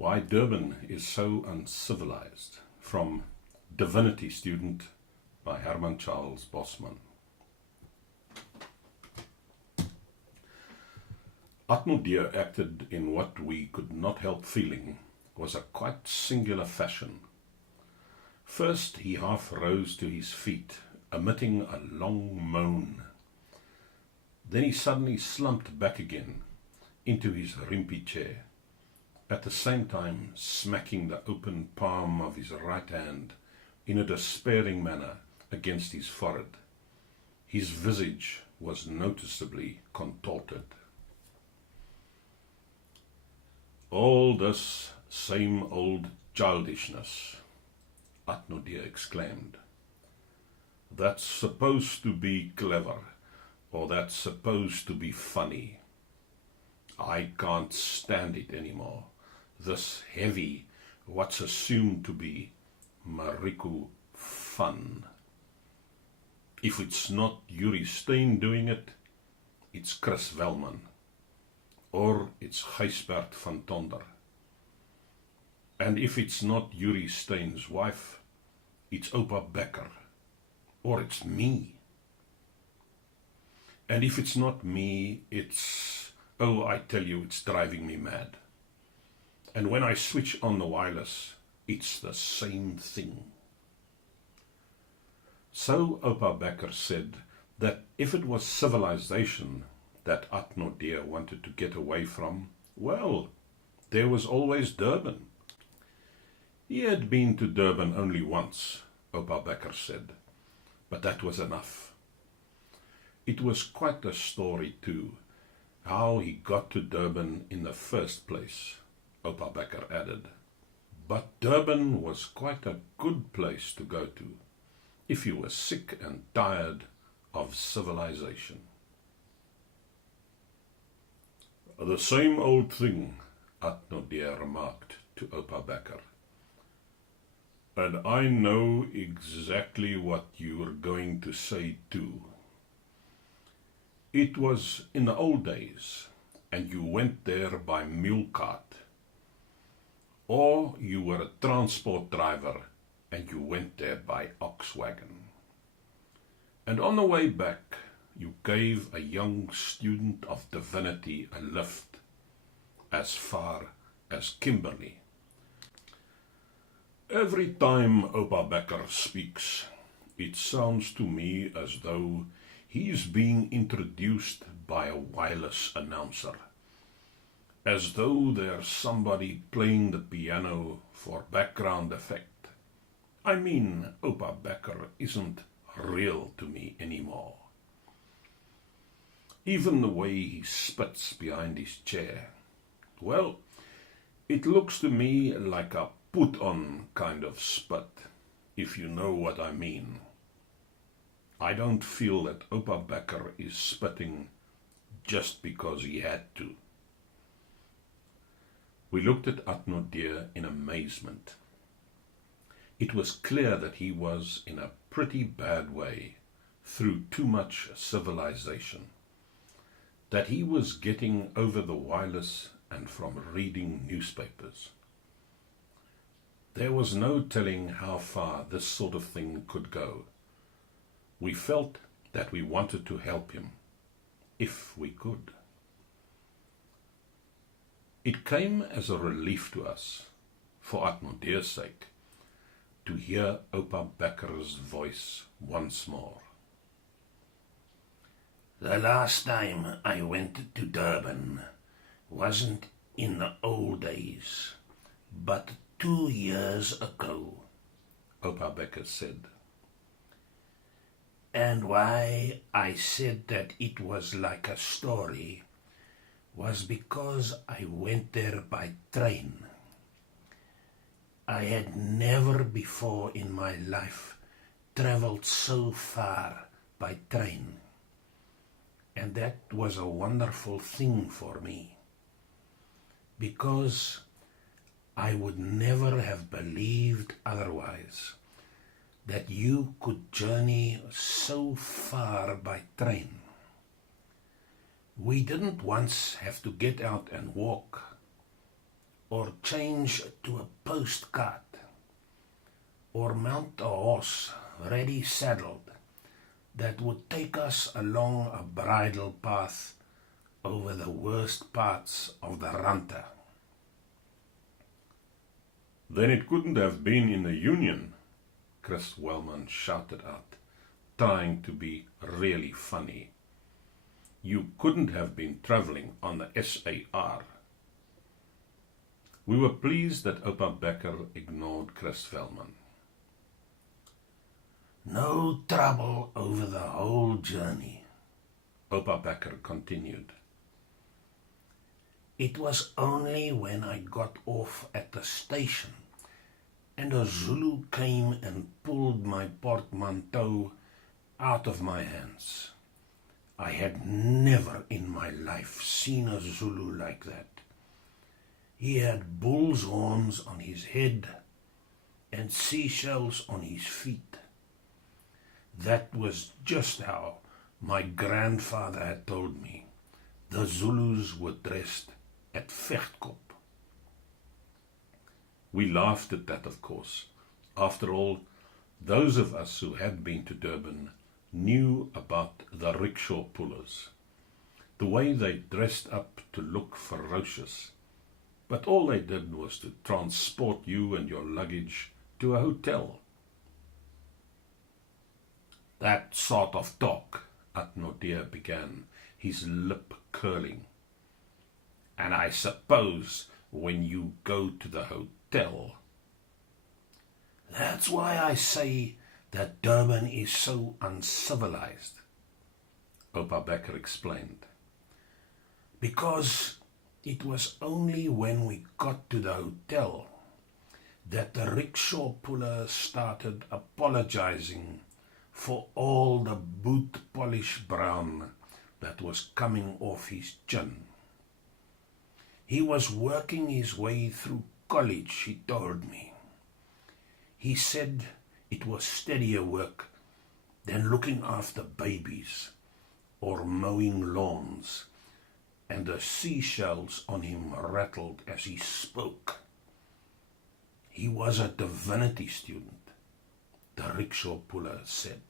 Why Durban is So Uncivilised, from Divinity student by Herman Bosman. Atmodee acted in what we could not help feeling was a quite singular fashion. First he half rose to his feet, emitting a long moan. Then he suddenly slumped back again into his rimpy chair, at the same time smacking the open palm of his right hand in a despairing manner against his forehead. His visage was noticeably contorted. "All this same old childishness," Atmodee exclaimed. "That's supposed to be clever, or that's supposed to be funny. I can't stand it anymore. This heavy, what's assumed to be Mariku fun. If it's not Yuri Stein doing it, it's Chris Velman. Or it's Gysbert van Tonder. And if it's not Yuri Stein's wife, it's Oupa Becker. Or it's me. And if it's not me, it's... oh, I tell you, it's driving me mad. And when I switch on the wireless, it's the same thing." So Oupa Becker said that if it was civilization that Atmodee wanted to get away from, well, there was always Durban. He had been to Durban only once, Oupa Becker said, but that was enough. It was quite a story too, how he got to Durban in the first place, Oupa Becker added. But Durban was quite a good place to go to, if you were sick and tired of civilization. "The same old thing," Atmodee remarked to Oupa Becker. "And I know exactly what you were going to say too. It was in the old days, and you went there by mule cart. Or you were a transport driver, and you went there by ox wagon. And on the way back, you gave a young student of Divinity a lift as far as Kimberley." Every time Oupa Becker speaks, it sounds to me as though he is being introduced by a wireless announcer, as though there's somebody playing the piano for background effect. I mean, Oupa Becker isn't real to me anymore. Even the way he spits behind his chair, well, it looks to me like a put-on kind of spit, if you know what I mean. I don't feel that Oupa Becker is spitting just because he had to. We looked at Atmodee in amazement. It was clear that he was in a pretty bad way through too much civilization, that he was getting over the wireless and from reading newspapers. There was no telling how far this sort of thing could go. We felt that we wanted to help him, if we could. It came as a relief to us, for Atmodee's sake, to hear Oupa Becker's voice once more. "The last time I went to Durban wasn't in the old days, but 2 years ago," Oupa Becker said. "And why I said that it was like a story was because I went there by train. I had never before in my life traveled so far by train. And that was a wonderful thing for me, because I would never have believed otherwise that you could journey so far by train. We didn't once have to get out and walk. or change to a postcart, or mount a horse ready saddled that would take us along a bridle path over the worst parts of the Ranta. Then it couldn't have been in the Union, Chris Wellman shouted out, trying to be really funny. You couldn't have been travelling on the SAR. We were pleased that Oupa Becker ignored Chris Wellman. No trouble over the whole journey, Oupa Becker continued. It was only when I got off at the station and a Zulu came and pulled my portmanteau out of my hands. I had never in my life seen a Zulu like that. He had bull's horns on his head and seashells on his feet. That was just how my grandfather had told me the Zulus were dressed at Vechtkop. We laughed at that, of course. After all, those of us who had been to Durban knew about the rickshaw pullers, the way they dressed up to look ferocious, but all they did was to transport you and your luggage to a hotel. That sort of talk, Atnodia began, his lip curling. And I suppose when you go to the hotel. That's why I say that Durban is so uncivilized, Oupa Becker explained. Because it was only when we got to the hotel that the rickshaw puller started apologizing for all the boot polish brown that was coming off his chin. He was working his way through college, he told me. He said it was steadier work than looking after babies or mowing lawns, and the seashells on him rattled as he spoke. He was a Divinity student, the rickshaw puller said.